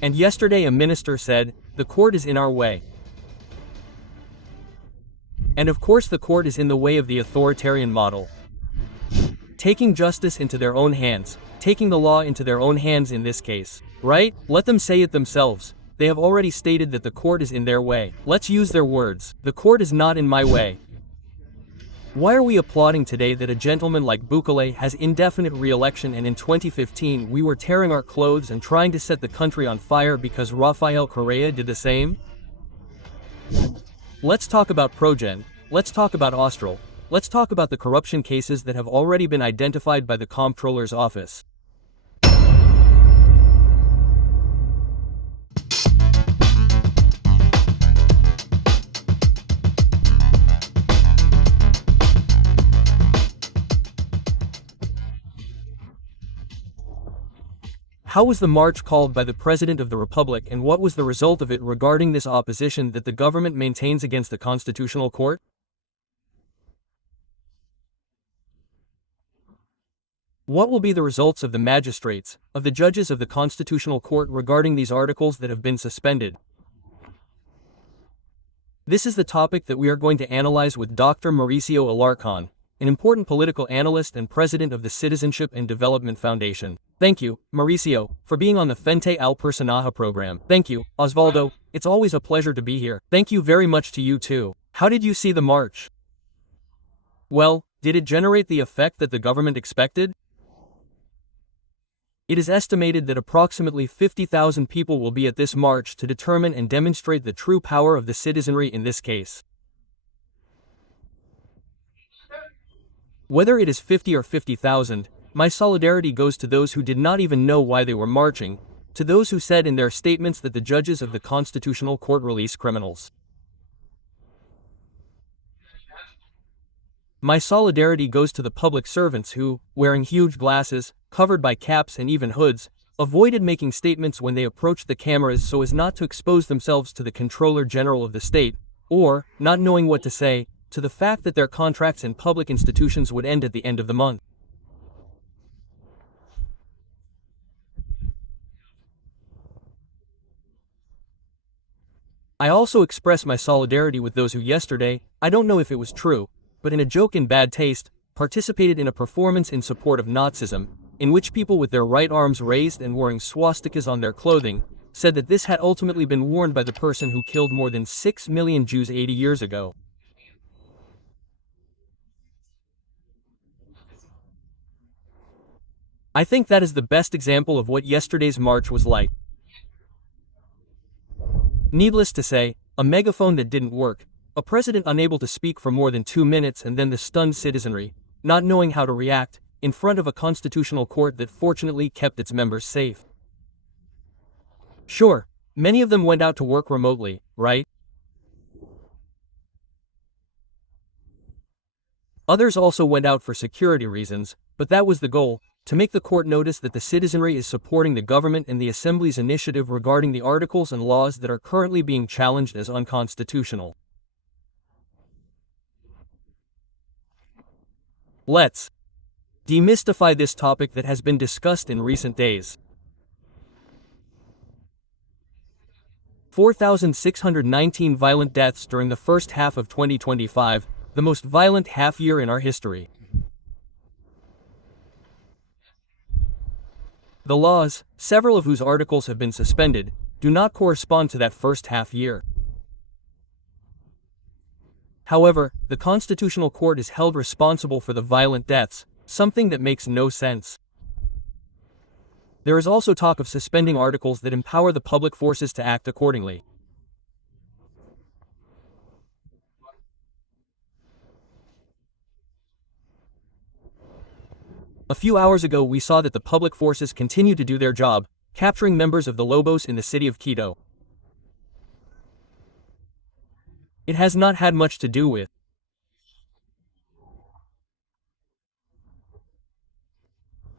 And yesterday a minister said, the court is in our way. And of course the court is in the way of the authoritarian model. Taking justice into their own hands, taking the law into their own hands in this case. Right? Let them say it themselves. They have already stated that the court is in their way. Let's use their words. The court is not in my way. Why are we applauding today that a gentleman like Bukele has indefinite re-election, and in 2015 we were tearing our clothes and trying to set the country on fire because Rafael Correa did the same? Let's talk about Progen. Let's talk about Austral. Let's talk about the corruption cases that have already been identified by the Comptroller's office. How was the march called by the President of the Republic, and what was the result of it regarding this opposition that the government maintains against the Constitutional Court? What will be the results of the magistrates, of the judges of the Constitutional Court regarding these articles that have been suspended? This is the topic that we are going to analyze with Dr. Mauricio Alarcón, an important political analyst and president of the Citizenship and Development Foundation. Thank you, Mauricio, for being on the Fuente al Personaje program. Thank you, Osvaldo. It's always a pleasure to be here. Thank you very much to you too. How did you see the march? Well, did it generate the effect that the government expected? It is estimated that approximately 50,000 people will be at this march to determine and demonstrate the true power of the citizenry in this case. Whether it is 50 or 50,000, my solidarity goes to those who did not even know why they were marching, to those who said in their statements that the judges of the Constitutional Court release criminals. My solidarity goes to the public servants who, wearing huge glasses, covered by caps and even hoods, avoided making statements when they approached the cameras so as not to expose themselves to the Comptroller General of the state, or, not knowing what to say, to the fact that their contracts in public institutions would end at the end of the month. I also express my solidarity with those who yesterday, I don't know if it was true, but in a joke in bad taste, participated in a performance in support of Nazism, in which people with their right arms raised and wearing swastikas on their clothing, said that this had ultimately been worn by the person who killed more than 6 million Jews 80 years ago. I think that is the best example of what yesterday's march was like. Needless to say, a megaphone that didn't work, a president unable to speak for more than 2 minutes, and then the stunned citizenry, not knowing how to react, in front of a constitutional court that fortunately kept its members safe. Sure, many of them went out to work remotely, right? Others also went out for security reasons, but that was the goal, to make the court notice that the citizenry is supporting the government and the Assembly's initiative regarding the articles and laws that are currently being challenged as unconstitutional. Let's demystify this topic that has been discussed in recent days. 4,619 violent deaths during the first half of 2025, the most violent half-year in our history. The laws, several of whose articles have been suspended, do not correspond to that first half year. However, the Constitutional Court is held responsible for the violent deaths, something that makes no sense. There is also talk of suspending articles that empower the public forces to act accordingly. A few hours ago we saw that the public forces continue to do their job, capturing members of the Lobos in the city of Quito. It has not had much to do with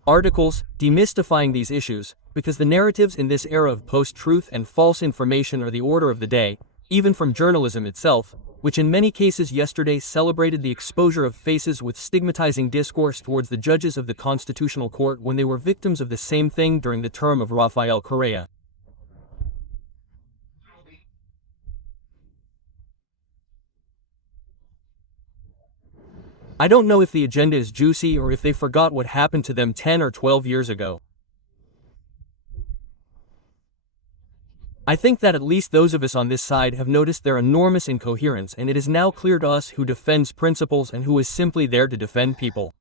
articles, demystifying these issues, because the narratives in this era of post-truth and false information are the order of the day, even from journalism itself, which in many cases yesterday celebrated the exposure of faces with stigmatizing discourse towards the judges of the Constitutional Court when they were victims of the same thing during the term of Rafael Correa. I don't know if the agenda is juicy or if they forgot what happened to them 10 or 12 years ago. I think that at least those of us on this side have noticed their enormous incoherence, and it is now clear to us who defends principles and who is simply there to defend people.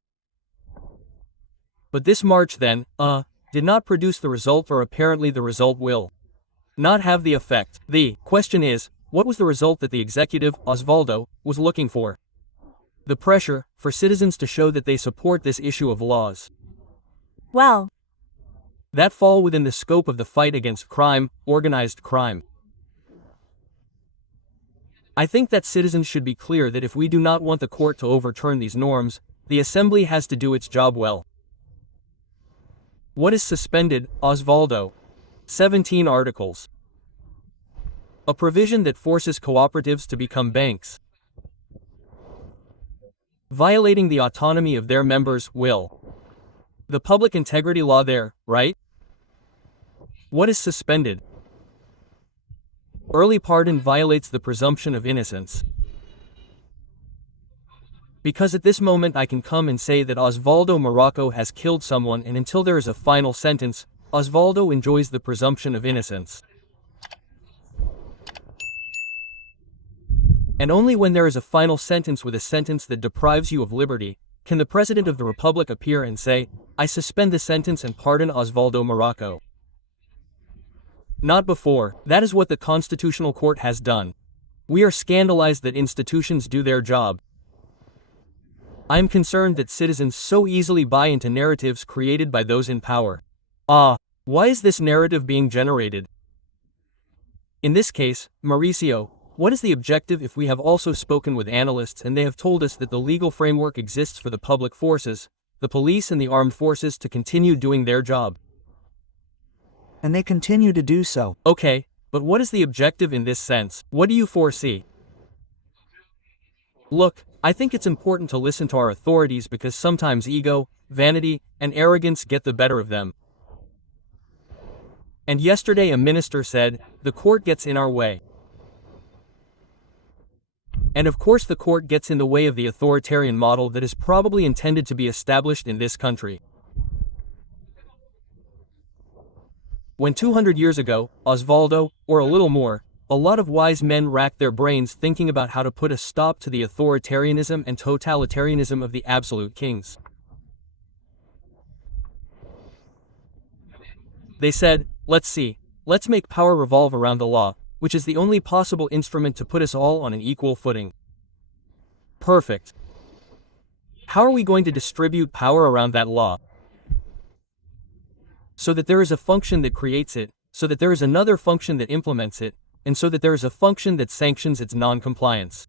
But this march then, did not produce the result, or apparently the result will not have the effect. The question is, what was the result that the executive, Osvaldo, was looking for? The pressure for citizens to show that they support this issue of laws. Well, that fall within the scope of the fight against crime, organized crime. I think that citizens should be clear that if we do not want the court to overturn these norms, the assembly has to do its job well. What is suspended, Osvaldo? 17 articles. A provision that forces cooperatives to become banks, violating the autonomy of their members' will. The public integrity law there, right? What is suspended? Early pardon violates the presumption of innocence. Because at this moment I can come and say that Osvaldo Morocco has killed someone, and until there is a final sentence, Osvaldo enjoys the presumption of innocence. And only when there is a final sentence with a sentence that deprives you of liberty, can the President of the Republic appear and say, I suspend the sentence and pardon Osvaldo Morocco. Not before. That is what the Constitutional Court has done. We are scandalized that institutions do their job. I am concerned that citizens so easily buy into narratives created by those in power. Why is this narrative being generated? In this case, Mauricio, what is the objective if we have also spoken with analysts and they have told us that the legal framework exists for the public forces, the police and the armed forces to continue doing their job? And they continue to do so. Okay, but what is the objective in this sense? What do you foresee? Look, I think it's important to listen to our authorities because sometimes ego, vanity, and arrogance get the better of them. And yesterday a minister said, the court gets in our way. And of course the court gets in the way of the authoritarian model that is probably intended to be established in this country. When 200 years ago, Osvaldo, or a little more, a lot of wise men racked their brains thinking about how to put a stop to the authoritarianism and totalitarianism of the absolute kings. They said, let's make power revolve around the law, which is the only possible instrument to put us all on an equal footing. Perfect. How are we going to distribute power around that law? So that there is a function that creates it, so that there is another function that implements it, and so that there is a function that sanctions its non-compliance.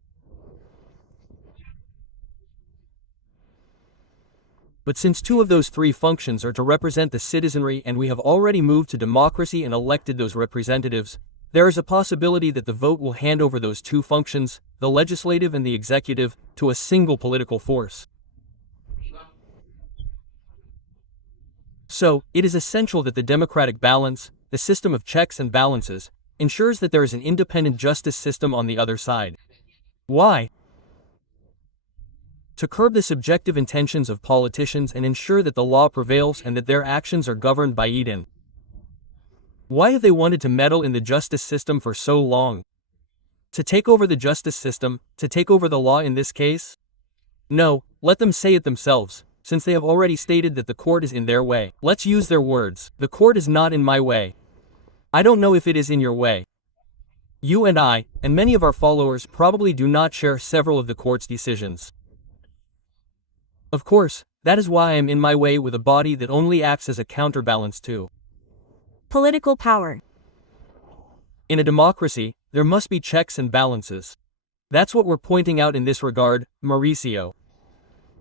But since two of those three functions are to represent the citizenry and we have already moved to democracy and elected those representatives, there is a possibility that the vote will hand over those two functions, the legislative and the executive, to a single political force. So, it is essential that the democratic balance, the system of checks and balances, ensures that there is an independent justice system on the other side. Why? To curb the subjective intentions of politicians and ensure that the law prevails and that their actions are governed by Eden. Why have they wanted to meddle in the justice system for so long? To take over the justice system, to take over the law in this case? No, let them say it themselves, since they have already stated that the court is in their way. Let's use their words. The court is not in my way. I don't know if it is in your way. You and I, and many of our followers probably do not share several of the court's decisions. Of course, that is why I am in my way with a body that only acts as a counterbalance to political power. In a democracy, there must be checks and balances. That's what we're pointing out in this regard, Mauricio.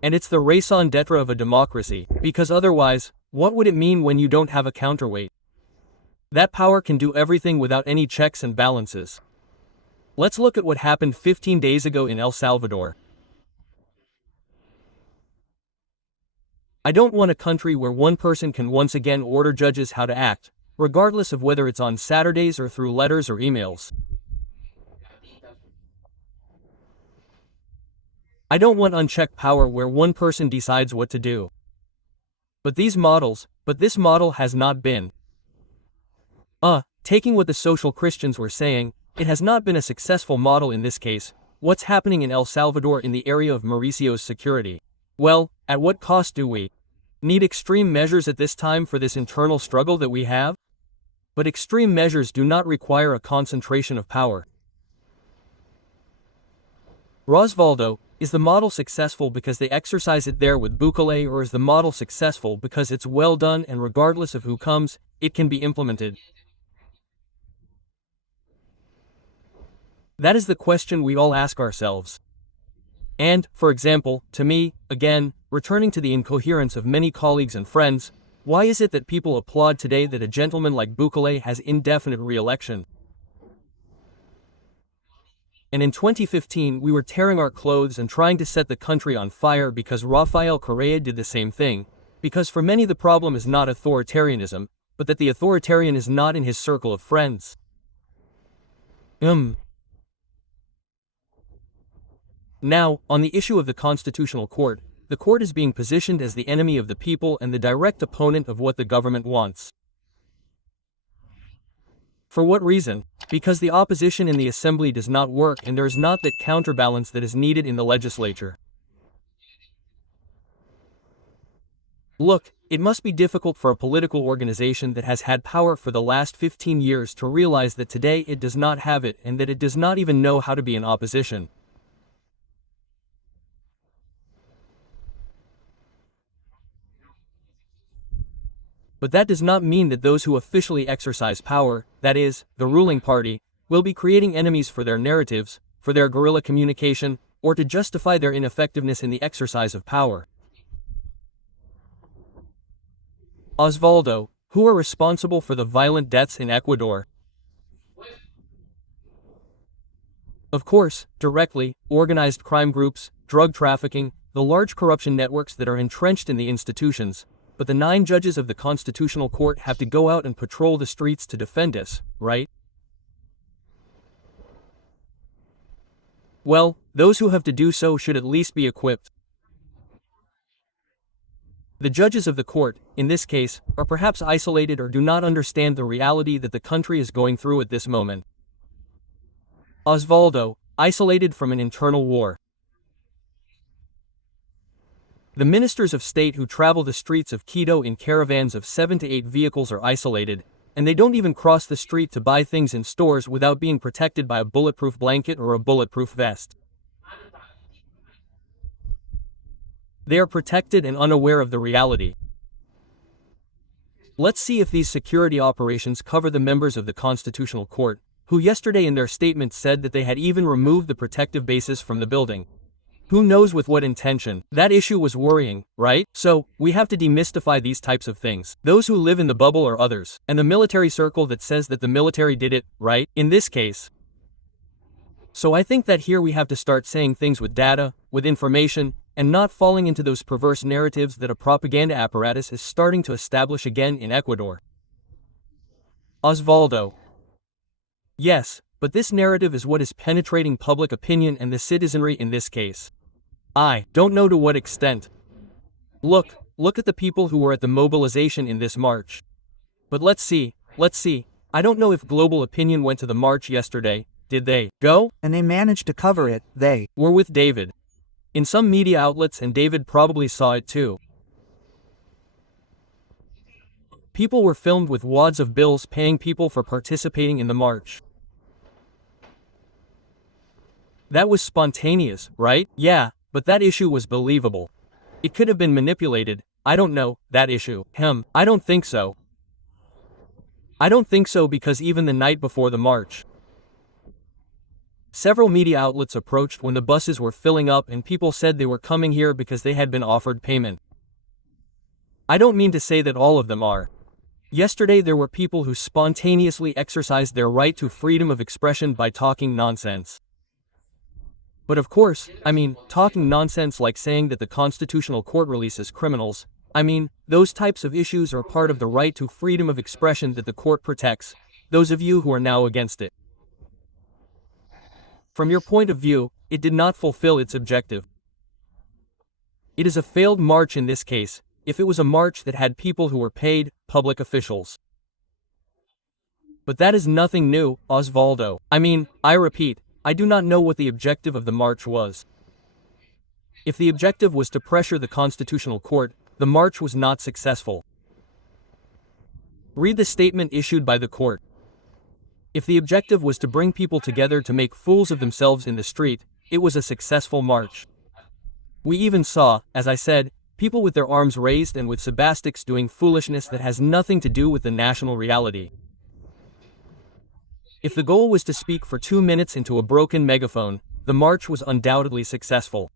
And it's the raison d'etre of a democracy, because otherwise, what would it mean when you don't have a counterweight? That power can do everything without any checks and balances. Let's look at what happened 15 days ago in El Salvador. I don't want a country where one person can once again order judges how to act, regardless of whether it's on Saturdays or through letters or emails. I don't want unchecked power where one person decides what to do. But this model has not been. Taking what the social Christians were saying, it has not been a successful model in this case. What's happening in El Salvador in the area of Mauricio's security? Well, at what cost do we need extreme measures at this time for this internal struggle that we have? But extreme measures do not require a concentration of power. Rosvaldo, is the model successful because they exercise it there with Bukele, or is the model successful because it's well done and regardless of who comes, it can be implemented? That is the question we all ask ourselves. And, for example, to me, again, returning to the incoherence of many colleagues and friends, why is it that people applaud today that a gentleman like Bukele has indefinite re-election? And in 2015 we were tearing our clothes and trying to set the country on fire because Rafael Correa did the same thing, because for many the problem is not authoritarianism, but that the authoritarian is not in his circle of friends. Now, on the issue of the Constitutional Court, the court is being positioned as the enemy of the people and the direct opponent of what the government wants. For what reason? Because the opposition in the assembly does not work and there is not that counterbalance that is needed in the legislature. Look, it must be difficult for a political organization that has had power for the last 15 years to realize that today it does not have it and that it does not even know how to be an opposition. But that does not mean that those who officially exercise power, that is, the ruling party, will be creating enemies for their narratives, for their guerrilla communication, or to justify their ineffectiveness in the exercise of power. Osvaldo, who are responsible for the violent deaths in Ecuador? Of course, directly, organized crime groups, drug trafficking, the large corruption networks that are entrenched in the institutions. But the 9 judges of the Constitutional Court have to go out and patrol the streets to defend us, right? Well, those who have to do so should at least be equipped. The judges of the court, in this case, are perhaps isolated or do not understand the reality that the country is going through at this moment. Osvaldo, isolated from an internal war. The ministers of state who travel the streets of Quito in caravans of 7 to 8 vehicles are isolated, and they don't even cross the street to buy things in stores without being protected by a bulletproof blanket or a bulletproof vest. They are protected and unaware of the reality. Let's see if these security operations cover the members of the Constitutional Court, who yesterday in their statement said that they had even removed the protective bases from the building. Who knows with what intention? That issue was worrying, right? So, we have to demystify these types of things. Those who live in the bubble are others, and the military circle that says that the military did it, right? In this case. So I think that here we have to start saying things with data, with information, and not falling into those perverse narratives that a propaganda apparatus is starting to establish again in Ecuador. Osvaldo. Yes, but this narrative is what is penetrating public opinion and the citizenry in this case. I don't know to what extent. Look at the people who were at the mobilization in this march. But let's see. I don't know if global opinion went to the march yesterday, did they go? And they managed to cover it, they were with David. In some media outlets, and David probably saw it too. People were filmed with wads of bills paying people for participating in the march. That was spontaneous, right? Yeah, but that issue was believable. It could have been manipulated. I don't know, that issue. I don't think so. I don't think so because even the night before the march, several media outlets approached when the buses were filling up and people said they were coming here because they had been offered payment. I don't mean to say that all of them are. Yesterday there were people who spontaneously exercised their right to freedom of expression by talking nonsense. But of course, talking nonsense like saying that the Constitutional Court releases criminals, those types of issues are part of the right to freedom of expression that the court protects, those of you who are now against it. From your point of view, it did not fulfill its objective. It is a failed march in this case, if it was a march that had people who were paid, public officials. But that is nothing new, Osvaldo. I repeat, I do not know what the objective of the march was. If the objective was to pressure the Constitutional Court, the march was not successful. Read the statement issued by the court. If the objective was to bring people together to make fools of themselves in the street, it was a successful march. We even saw, as I said, people with their arms raised and with swastikas doing foolishness that has nothing to do with the national reality. If the goal was to speak for 2 minutes into a broken megaphone, the march was undoubtedly successful.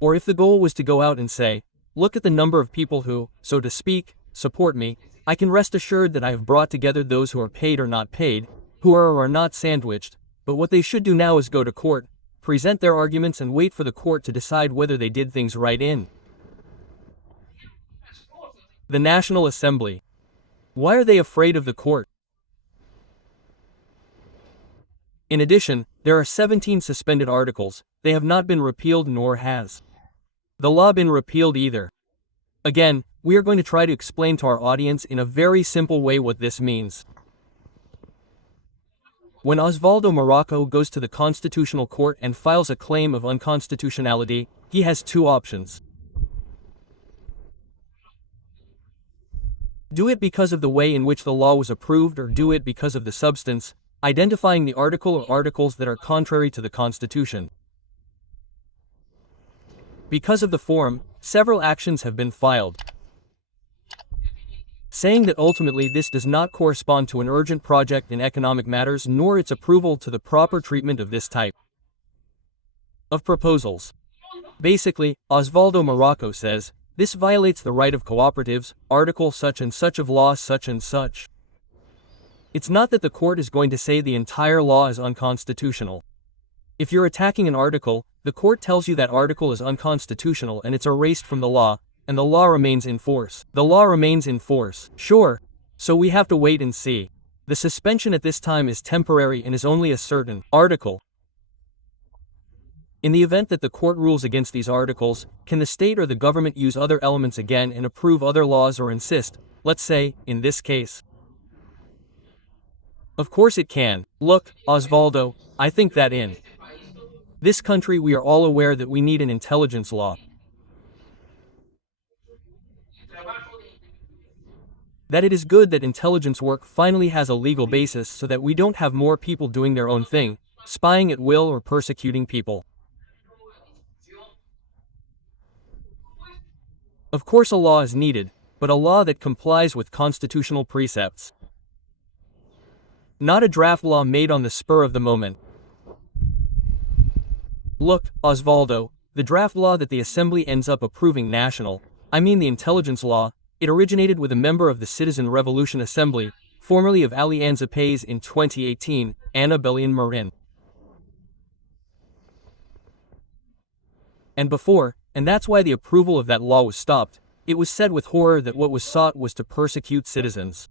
Or if the goal was to go out and say, look at the number of people who, so to speak, support me, I can rest assured that I have brought together those who are paid or not paid, who are or are not sandwiched, but what they should do now is go to court, present their arguments and wait for the court to decide whether they did things right in the National Assembly. Why are they afraid of the court? In addition, there are 17 suspended articles. They have not been repealed, nor has the law been repealed either. Again, we are going to try to explain to our audience in a very simple way what this means. When Osvaldo Morocco goes to the Constitutional Court and files a claim of unconstitutionality, he has two options. Do it because of the way in which the law was approved, or do it because of the substance, identifying the article or articles that are contrary to the Constitution. Because of the form, several actions have been filed, saying that ultimately this does not correspond to an urgent project in economic matters nor its approval to the proper treatment of this type of proposals. Basically, Osvaldo Morocco says, this violates the right of cooperatives, article such and such of law such and such. It's not that the court is going to say the entire law is unconstitutional. If you're attacking an article, the court tells you that article is unconstitutional and it's erased from the law, and the law remains in force. The law remains in force. Sure. So we have to wait and see. The suspension at this time is temporary and is only a certain article. In the event that the court rules against these articles, can the state or the government use other elements again and approve other laws or insist, let's say, in this case? Of course it can. Look, Osvaldo, I think that in this country we are all aware that we need an intelligence law. That it is good that intelligence work finally has a legal basis so that we don't have more people doing their own thing, spying at will or persecuting people. Of course a law is needed, but a law that complies with constitutional precepts. Not a draft law made on the spur of the moment. Look, Osvaldo, the draft law that the Assembly ends up approving the intelligence law, it originated with a member of the Citizen Revolution Assembly, formerly of Alianza País in 2018, Ana Belén Marin. And before, and that's why the approval of that law was stopped, it was said with horror that what was sought was to persecute citizens.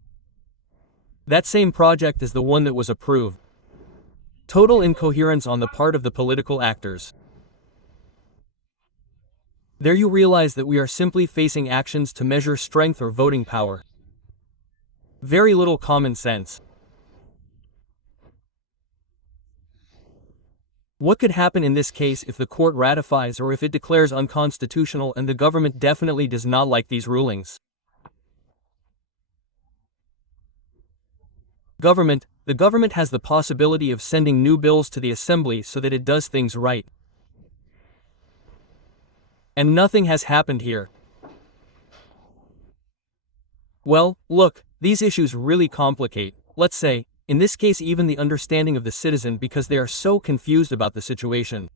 That same project is the one that was approved. Total incoherence on the part of the political actors. There you realize that we are simply facing actions to measure strength or voting power. Very little common sense. What could happen in this case if the court ratifies or if it declares unconstitutional and the government definitely does not like these rulings? The government has the possibility of sending new bills to the Assembly so that it does things right. And nothing has happened here. Well, look, these issues really complicate, let's say, in this case even the understanding of the citizen because they are so confused about the situation.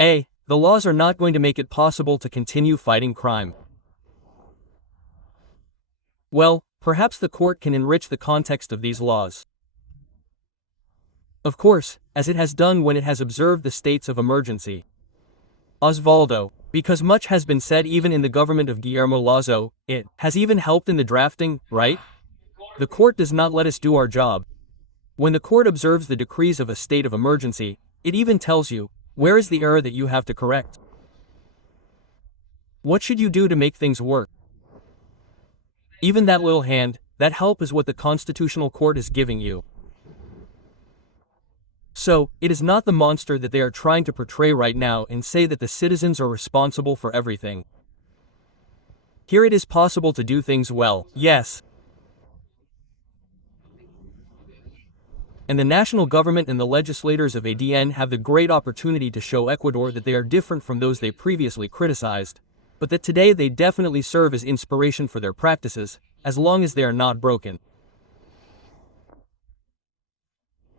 A. The laws are not going to make it possible to continue fighting crime. Well, perhaps the court can enrich the context of these laws. Of course, as it has done when it has observed the states of emergency. Osvaldo, because much has been said even in the government of Guillermo Lasso, it has even helped in the drafting, right? The court does not let us do our job. When the court observes the decrees of a state of emergency, It even tells you, where is the error that you have to correct? What should you do to make things work? Even that little hand, that help is what the Constitutional Court is giving you. So, it is not the monster that they are trying to portray right now and say that the citizens are responsible for everything. Here it is possible to do things well, yes. And the national government and the legislators of ADN have the great opportunity to show Ecuador that they are different from those they previously criticized, but that today they definitely serve as inspiration for their practices, as long as they are not broken.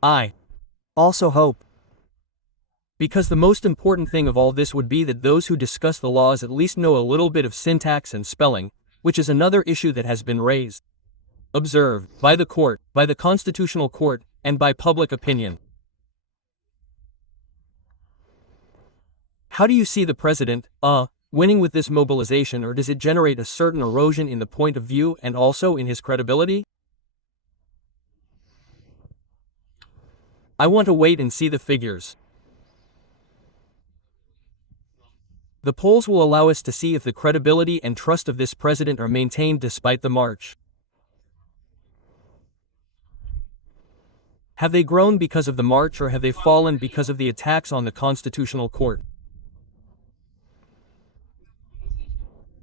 I also hope. Because the most important thing of all this would be that those who discuss the laws at least know a little bit of syntax and spelling, which is another issue that has been raised. Observe, by the court, by the Constitutional Court, and by public opinion. How do you see the president, winning with this mobilization, or does it generate a certain erosion in the point of view and also in his credibility? I want to wait and see the figures. The polls will allow us to see if the credibility and trust of this president are maintained despite the march. Have they grown because of the march, or have they fallen because of the attacks on the Constitutional Court?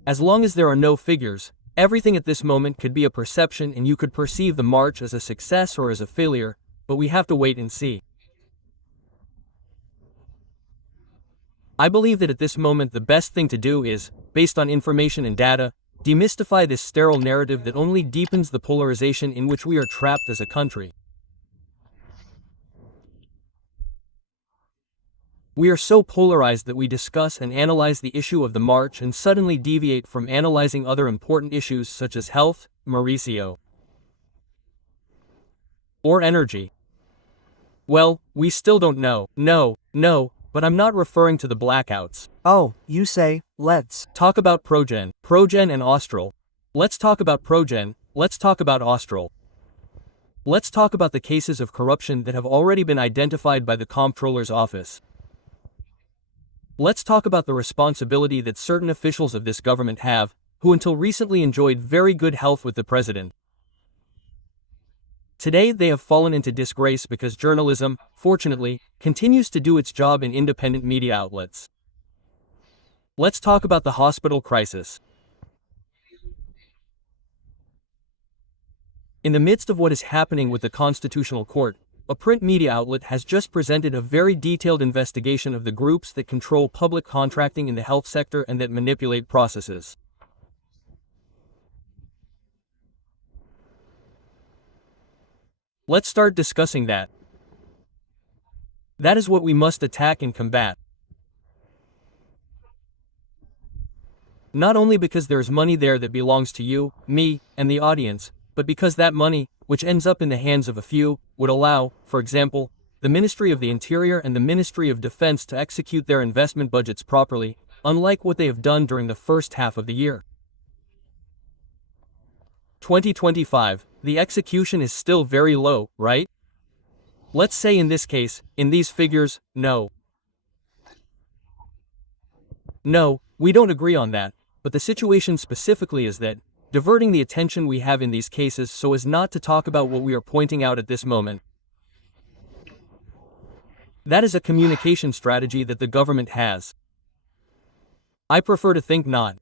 As long as there are no figures, everything at this moment could be a perception and you could perceive the march as a success or as a failure, but we have to wait and see. I believe that at this moment the best thing to do is, based on information and data, demystify this sterile narrative that only deepens the polarization in which we are trapped as a country. We are so polarized that we discuss and analyze the issue of the march and suddenly deviate from analyzing other important issues such as health, Mauricio, or energy. Well, we still don't know. No, but I'm not referring to the blackouts. Oh, you say, let's talk about Progen and Austral. Let's talk about Progen, let's talk about Austral. Let's talk about the cases of corruption that have already been identified by the Comptroller's office. Let's talk about the responsibility that certain officials of this government have, who until recently enjoyed very good health with the president. Today they have fallen into disgrace because journalism, fortunately, continues to do its job in independent media outlets. Let's talk about the hospital crisis. In the midst of what is happening with the Constitutional Court, a print media outlet has just presented a very detailed investigation of the groups that control public contracting in the health sector and that manipulate processes. Let's start discussing that. That is what we must attack and combat. Not only because there is money there that belongs to you, me, and the audience, but because that money, which ends up in the hands of a few, would allow, for example, the Ministry of the Interior and the Ministry of Defense to execute their investment budgets properly, unlike what they have done during the first half of the year. 2025, the execution is still very low, right? Let's say in this case, in these figures, no. No, we don't agree on that, but the situation specifically is that, diverting the attention we have in these cases so as not to talk about what we are pointing out at this moment. That is a communication strategy that the government has. I prefer to think not.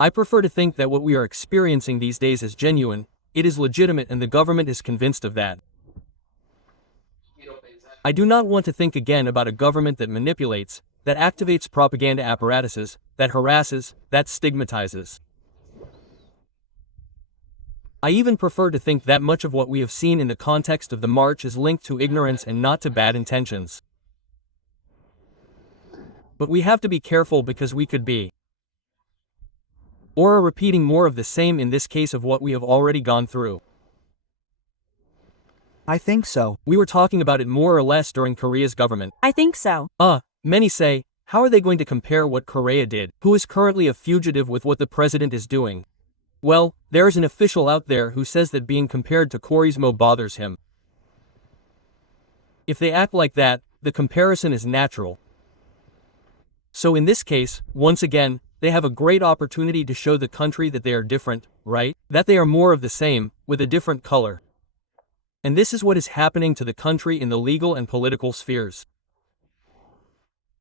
I prefer to think that what we are experiencing these days is genuine, it is legitimate, and the government is convinced of that. I do not want to think again about a government that manipulates, that activates propaganda apparatuses, that harasses, that stigmatizes. I even prefer to think that much of what we have seen in the context of the march is linked to ignorance and not to bad intentions. But we have to be careful because we could be, or are repeating more of the same in this case of what we have already gone through. I think so. We were talking about it more or less during Korea's government. I think so. Many say, how are they going to compare what Korea did, who is currently a fugitive, with what the president is doing? Well, there is an official out there who says that being compared to Korea's bothers him. If they act like that, the comparison is natural. So in this case, once again, they have a great opportunity to show the country that they are different, right? That they are more of the same, with a different color. And this is what is happening to the country in the legal and political spheres.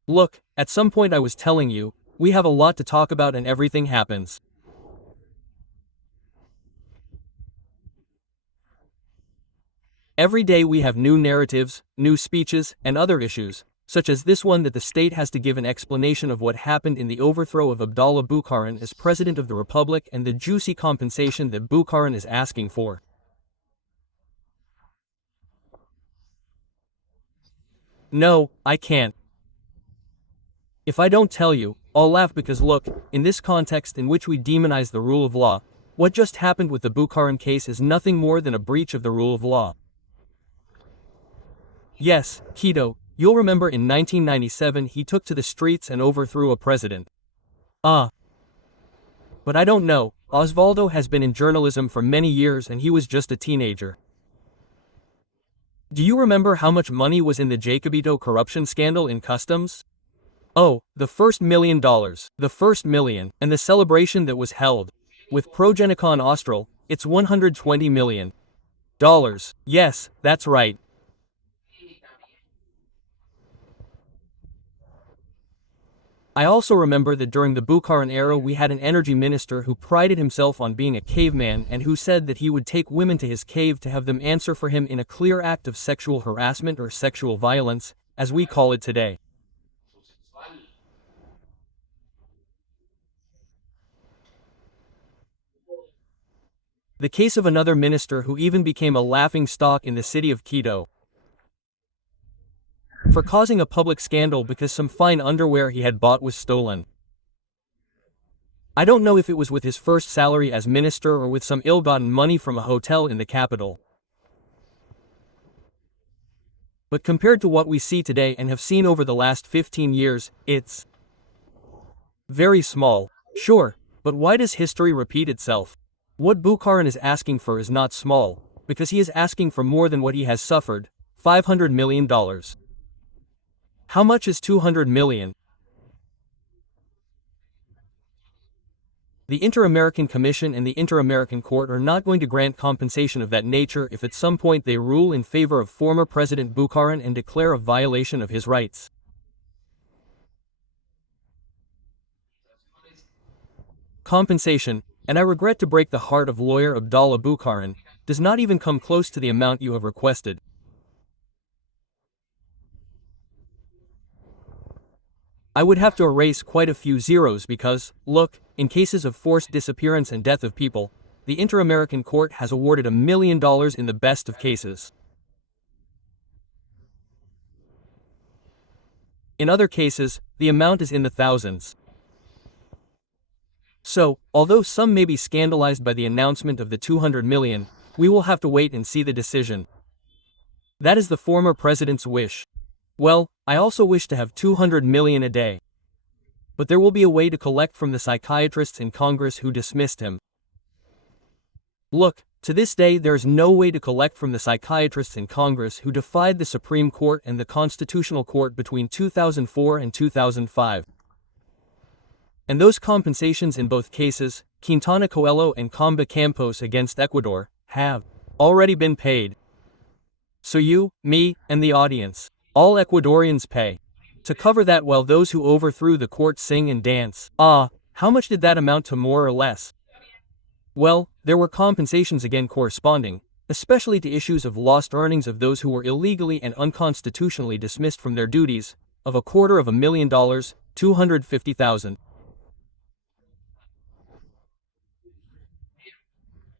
Look, at some point I was telling you, we have a lot to talk about and everything happens. Every day we have new narratives, new speeches, and other issues, such as this one that the state has to give an explanation of what happened in the overthrow of Abdallah Bucaran as president of the republic and the juicy compensation that Bucaran is asking for. No, I can't. If I don't tell you, I'll laugh because look, in this context in which we demonize the rule of law, what just happened with the Bucaran case is nothing more than a breach of the rule of law. Yes, Quito, you'll remember in 1997 he took to the streets and overthrew a president. But I don't know, Osvaldo has been in journalism for many years and he was just a teenager. Do you remember how much money was in the Jacobito corruption scandal in customs? Oh, the first $1 million, the first million, and the celebration that was held. With Progenicon Austral, it's $120 million. Yes, that's right. I also remember that during the Bucaran era we had an energy minister who prided himself on being a caveman and who said that he would take women to his cave to have them answer for him in a clear act of sexual harassment or sexual violence, as we call it today. The case of another minister who even became a laughingstock in the city of Quito for causing a public scandal because some fine underwear he had bought was stolen. I don't know if it was with his first salary as minister or with some ill-gotten money from a hotel in the capital. But compared to what we see today and have seen over the last 15 years, it's very small. Sure, but why does history repeat itself? What Bucaran is asking for is not small, because he is asking for more than what he has suffered, $500 million. How much is 200 million? The Inter-American Commission and the Inter-American Court are not going to grant compensation of that nature if at some point they rule in favor of former President Bucaran and declare a violation of his rights. Compensation, and I regret to break the heart of lawyer Abdallah Bucaran, does not even come close to the amount you have requested. I would have to erase quite a few zeros because, look, in cases of forced disappearance and death of people, the Inter-American Court has awarded $1 million in the best of cases. In other cases, the amount is in the thousands. So, although some may be scandalized by the announcement of the 200 million, we will have to wait and see the decision. That is the former president's wish. Well, I also wish to have 200 million a day. But there will be a way to collect from the psychiatrists in Congress who dismissed him. Look, to this day there is no way to collect from the psychiatrists in Congress who defied the Supreme Court and the Constitutional Court between 2004 and 2005. And those compensations in both cases, Quintana Coelho and Comba Campos against Ecuador, have already been paid. So you, me, and the audience, all Ecuadorians pay to cover that while those who overthrew the court sing and dance. How much did that amount to more or less? Well, there were compensations again corresponding, especially to issues of lost earnings of those who were illegally and unconstitutionally dismissed from their duties, of $250,000, 250,000.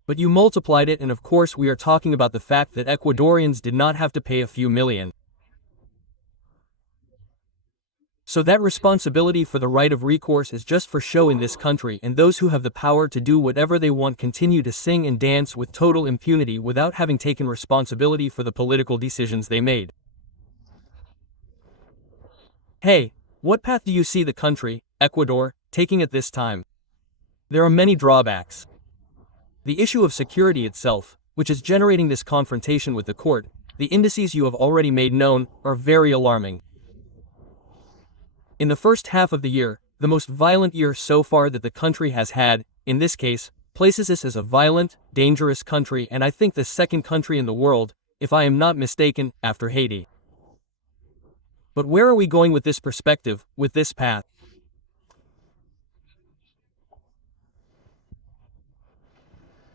But you multiplied it and of course we are talking about the fact that Ecuadorians did not have to pay a few million. So that responsibility for the right of recourse is just for show in this country, and those who have the power to do whatever they want continue to sing and dance with total impunity without having taken responsibility for the political decisions they made. Hey, what path do you see the country, Ecuador, taking at this time? There are many drawbacks. The issue of security itself, which is generating this confrontation with the court, the indices you have already made known are very alarming. In the first half of the year, the most violent year so far that the country has had, in this case, places us as a violent, dangerous country, and I think the second country in the world, if I am not mistaken, after Haiti. But where are we going with this perspective, with this path?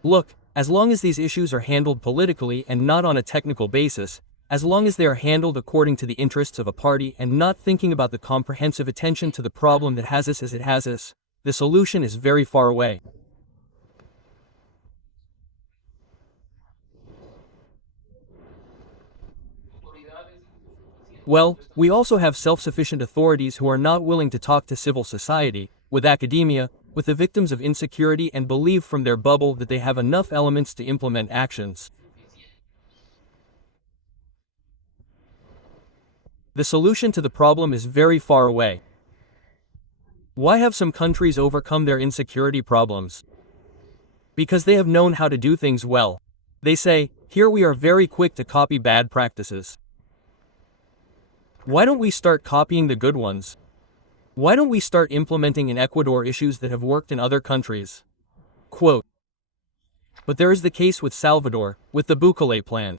Look, as long as these issues are handled politically and not on a technical basis, as long as they are handled according to the interests of a party and not thinking about the comprehensive attention to the problem that has us as it has us, the solution is very far away. Well, we also have self-sufficient authorities who are not willing to talk to civil society, with academia, with the victims of insecurity and believe from their bubble that they have enough elements to implement actions. The solution to the problem is very far away. Why have some countries overcome their insecurity problems? Because they have known how to do things well. They say, here we are very quick to copy bad practices. Why don't we start copying the good ones? Why don't we start implementing in Ecuador issues that have worked in other countries? Quote. But there is the case with Salvador, with the Bukele plan.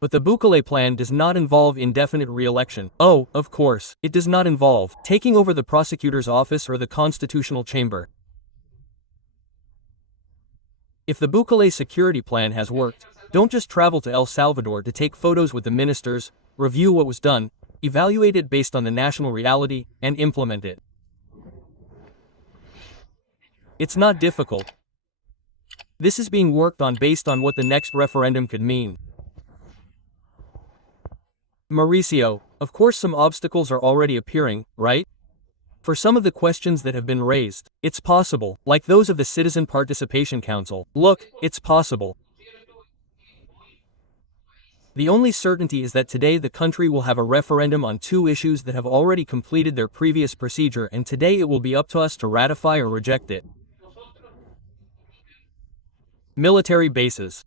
But the Bukele plan does not involve indefinite re-election. Oh, of course, it does not involve taking over the prosecutor's office or the constitutional chamber. If the Bukele security plan has worked, don't just travel to El Salvador to take photos with the ministers, review what was done, evaluate it based on the national reality, and implement it. It's not difficult. This is being worked on based on what the next referendum could mean. Mauricio, of course some obstacles are already appearing, right? For some of the questions that have been raised, it's possible, like those of the Citizen Participation Council. Look, it's possible. The only certainty is that today the country will have a referendum on two issues that have already completed their previous procedure, and today it will be up to us to ratify or reject it. Military bases.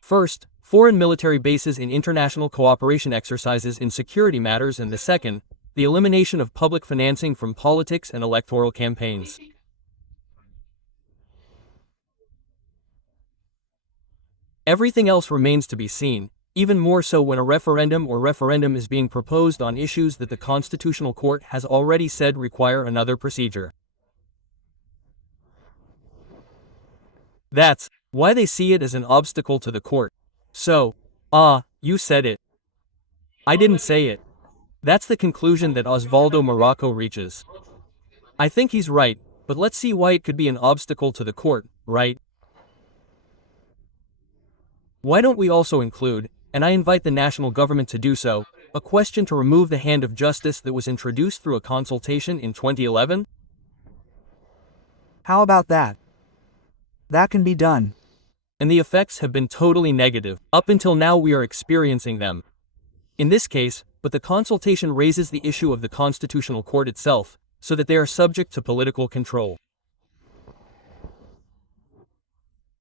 First, foreign military bases in international cooperation exercises in security matters, and the second, the elimination of public financing from politics and electoral campaigns. Everything else remains to be seen, even more so when a referendum is being proposed on issues that the Constitutional Court has already said require another procedure. That's why they see it as an obstacle to the court. So, you said it. I didn't say it. That's the conclusion that Osvaldo Morocco reaches. I think he's right, but let's see why it could be an obstacle to the court, right? Why don't we also include, and I invite the national government to do so, a question to remove the hand of justice that was introduced through a consultation in 2011? How about that? That can be done. And the effects have been totally negative. Up until now we are experiencing them. In this case, but the consultation raises the issue of the Constitutional Court itself, so that they are subject to political control.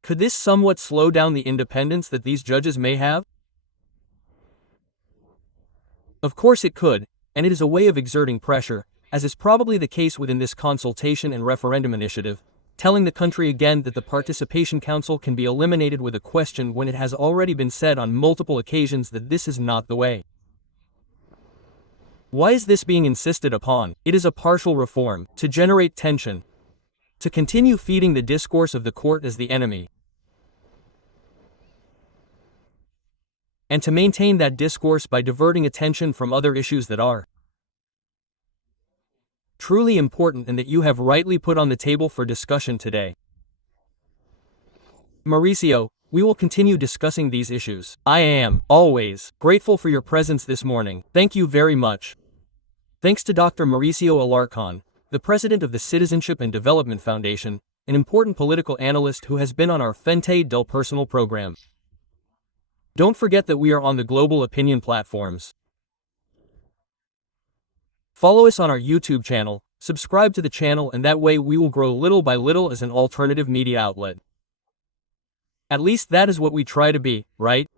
Could this somewhat slow down the independence that these judges may have? Of course it could, and it is a way of exerting pressure, as is probably the case within this consultation and referendum initiative, telling the country again that the Participation Council can be eliminated with a question when it has already been said on multiple occasions that this is not the way. Why is this being insisted upon? It is a partial reform, to generate tension, to continue feeding the discourse of the court as the enemy, and to maintain that discourse by diverting attention from other issues that are truly important and that you have rightly put on the table for discussion today. Mauricio, we will continue discussing these issues. I am, always, grateful for your presence this morning. Thank you very much. Thanks to Dr. Mauricio Alarcón, the president of the Citizenship and Development Foundation, an important political analyst who has been on our Fuente del Personal program. Don't forget that we are on the global opinion platforms. Follow us on our YouTube channel, subscribe to the channel, and that way we will grow little by little as an alternative media outlet. At least that is what we try to be, right?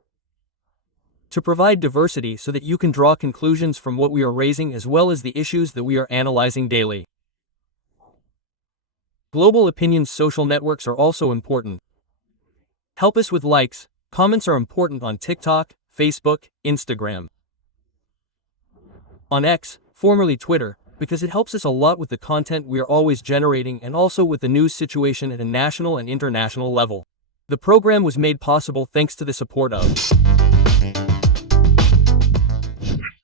To provide diversity so that you can draw conclusions from what we are raising as well as the issues that we are analyzing daily. Global Opinion's social networks are also important. Help us with likes. Comments are important on TikTok, Facebook, Instagram. On X, formerly Twitter, because it helps us a lot with the content we are always generating and also with the news situation at a national and international level. The program was made possible thanks to the support of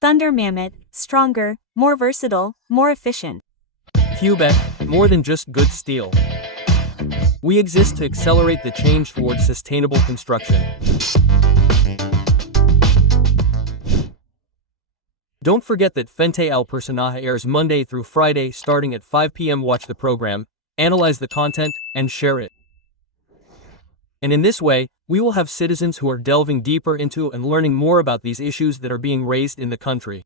Thunder Mammoth, stronger, more versatile, more efficient. Quebec, more than just good steel. We exist to accelerate the change towards sustainable construction. Don't forget that Fuente al Personaje airs Monday through Friday starting at 5 p.m. Watch the program, analyze the content, and share it. And in this way, we will have citizens who are delving deeper into and learning more about these issues that are being raised in the country.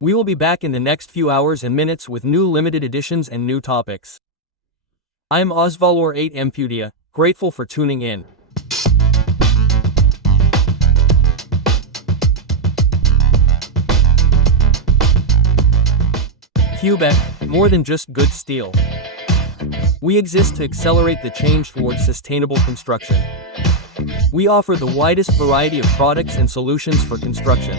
We will be back in the next few hours and minutes with new limited editions and new topics. I'm Osvalor 8 Mpudia, grateful for tuning in. Quebec, more than just good steel. We exist to accelerate the change towards sustainable construction. We offer the widest variety of products and solutions for construction.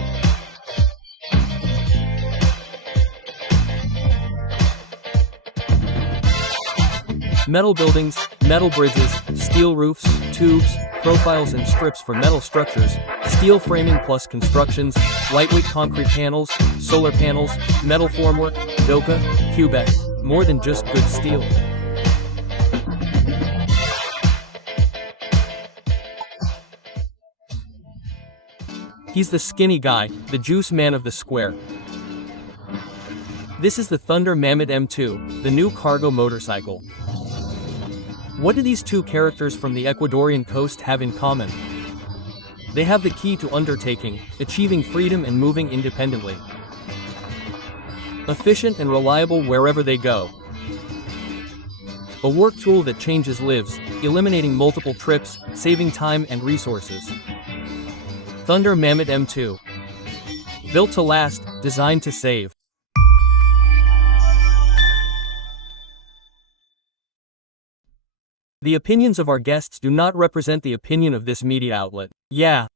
Metal buildings, metal bridges, steel roofs, tubes, profiles and strips for metal structures, steel framing plus constructions, lightweight concrete panels, solar panels, metal formwork, DOCA, Quebec, more than just good steel. He's the skinny guy, the juice man of the square. This is the Thunder Mammoth M2, the new cargo motorcycle. What do these two characters from the Ecuadorian coast have in common? They have the key to undertaking, achieving freedom and moving independently. Efficient and reliable wherever they go. A work tool that changes lives, eliminating multiple trips, saving time and resources. Thunder Mammoth M2. Built to last, designed to save. The opinions of our guests do not represent the opinion of this media outlet. Yeah,